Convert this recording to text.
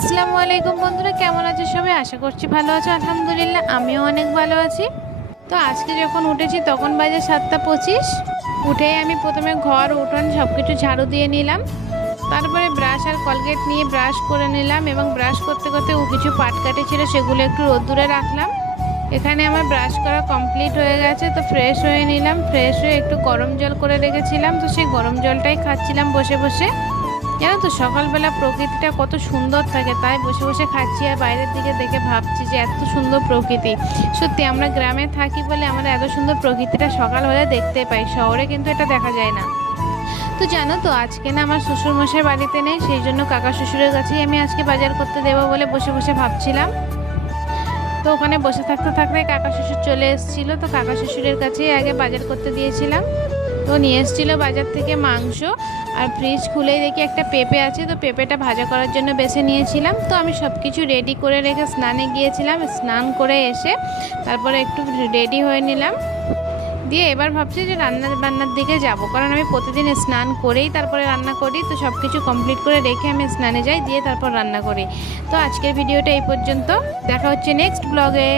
আসসালামু আলাইকুম বন্ধুরা, কেমন আছো সবাই? আশা করছি ভালো আছো। আলহামদুলিল্লাহ আমিও অনেক ভালো আছি। তো আজকে যখন উঠেছি তখন বাজে 7:25। উঠেই আমি প্রথমে ঘর উঠোন সব কিছু ঝাড়ু দিয়ে নিলাম। তারপরে ব্রাশ আর কলগেট নিয়ে ব্রাশ করে নিলাম এবং ব্রাশ করতে করতে কিছু পাটকাঠি ছিল সেগুলো একটু রোদ্দুরে রাখলাম। এখানে আমার ব্রাশ করা কমপ্লিট হয়ে গেছে, তো ফ্রেশ হয়ে নিলাম। ফ্রেশ হয়ে একটু গরম জল করে রেখেছিলাম, তো সেই গরম জলটাই খাচ্ছিলাম বসে বসে। জানো তো সকালবেলা প্রকৃতিটা কত সুন্দর থাকে, তাই বসে বসে খাচ্ছি আর বাইরের দিকে দেখে ভাবছি যে এত সুন্দর প্রকৃতি। সত্যি আমরা গ্রামে থাকি বলে আমরা এত সুন্দর প্রকৃতিটা সকাল হলে দেখতে পাই, শহরে কিন্তু এটা দেখা যায় না। তো জানো তো আজকে না আমার শ্বশুরমশাই বাড়িতে নেই, সেই জন্য কাকা শ্বশুরের কাছেই আমি আজকে বাজার করতে দেবো বলে বসে বসে ভাবছিলাম। তো ওখানে বসে থাকতে থাকতে কাকা শ্বশুর চলে এসেছিলো, তো কাকা শ্বশুরের কাছেই আগে বাজার করতে দিয়েছিলাম। তো নিয়ে এসেছিলো বাজার থেকে মাংস, আর ফ্রিজ খুলেই দেখি একটা পেঁপে আছে, তো পেঁপেটা ভাজা করার জন্য বেছে নিয়েছিলাম। তো আমি সব কিছু রেডি করে রেখে স্নানে গিয়েছিলাম। স্নান করে এসে তারপরে একটু রেডি হয়ে নিলাম, দিয়ে এবার ভাবছি যে বান্নার দিকে যাব, কারণ আমি প্রতিদিন স্নান করেই তারপরে রান্না করি। তো সব কিছু কমপ্লিট করে রেখে আমি স্নানে যাই, দিয়ে তারপর রান্না করি। তো আজকের ভিডিওটা এই পর্যন্ত, দেখা হচ্ছে নেক্সট ব্লগে।